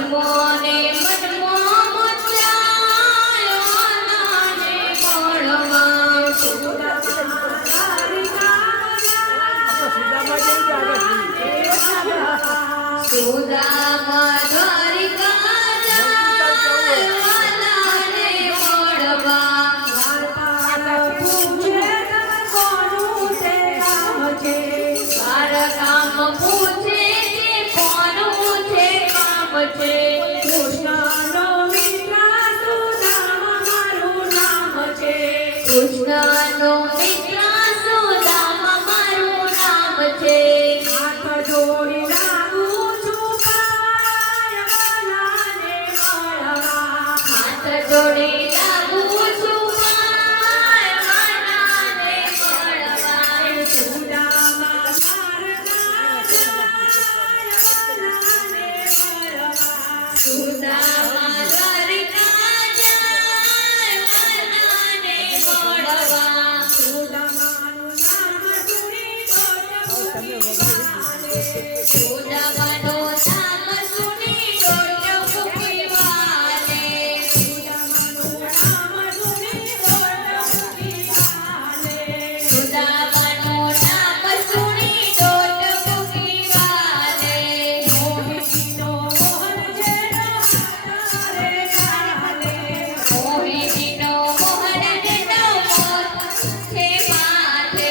જન્મોને મનમો મુત્યાયો નાને મળવા સુદામા દ્વારિકા જાય નાને મળવા કામ પૂછે કે કોનું છે કામ છે કૃષ્ણનો મિત્ર સુદામા મારું નામ છે કૃષ્ણનો મિત્ર સુદામા મારું નામ છે હાથ જોડી લાગું છું પાય વાલાને મળવા હાથ જોડી લાગું છું પાય વાલાને મળવા સુદામા સુદામા દ્વારિકા જાય વાલાને મળવા સુદામાનું નામ સુની સુદામાનું નામ સુની દોડ્યો મૂકી વાલે સુદામાનું નામ સુની દોડ્યો મૂકી વાલે સુદામાનું નામ સુની દોડ્યો મૂકી વાલે મોહિનીનો મોહન જેનો હાથરે ચાલે મોહિનીનો મોહન જેનો મોત છે માથે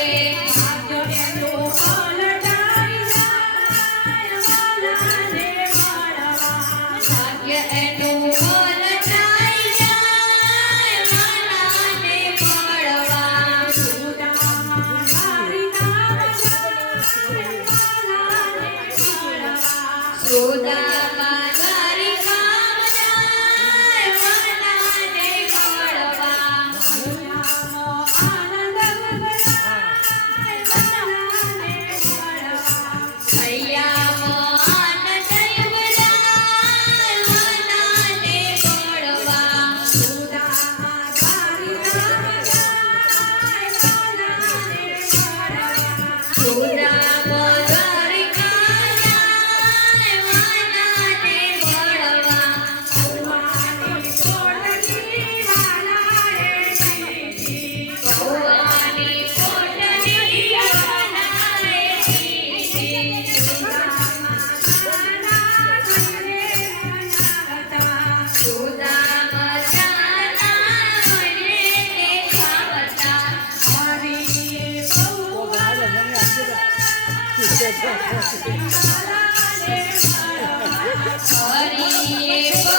ભાગ્યનો પલટાઈ જાય વાલાને મળવા ભાગ્ય એનું પલટાઈ જાય વાલાને મળવા સુદામા દ્વારિકા જાય વાલાને મળવા સુદામા દ્વારિકા જાય વાલાને મળવા આનંદ હૈયામાં આનંદ યુવરાય વાલાને મળવા સુદામા દ્વારિકા જાય વાલાને મળવા સુદામા દ્વારિકા જાય વાલાને મળવા ભવાની પોટલી વાલાએ દીધી ભવાની પોટલી વાલાએ દીધી સુદામા જાના ઘરે બનાવતા સુદામા જાના ઘરે દેખાવતા હરિએ બહુ હરિએ બહુ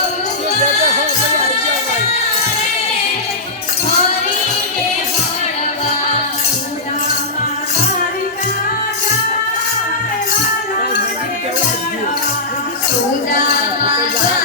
સુદામા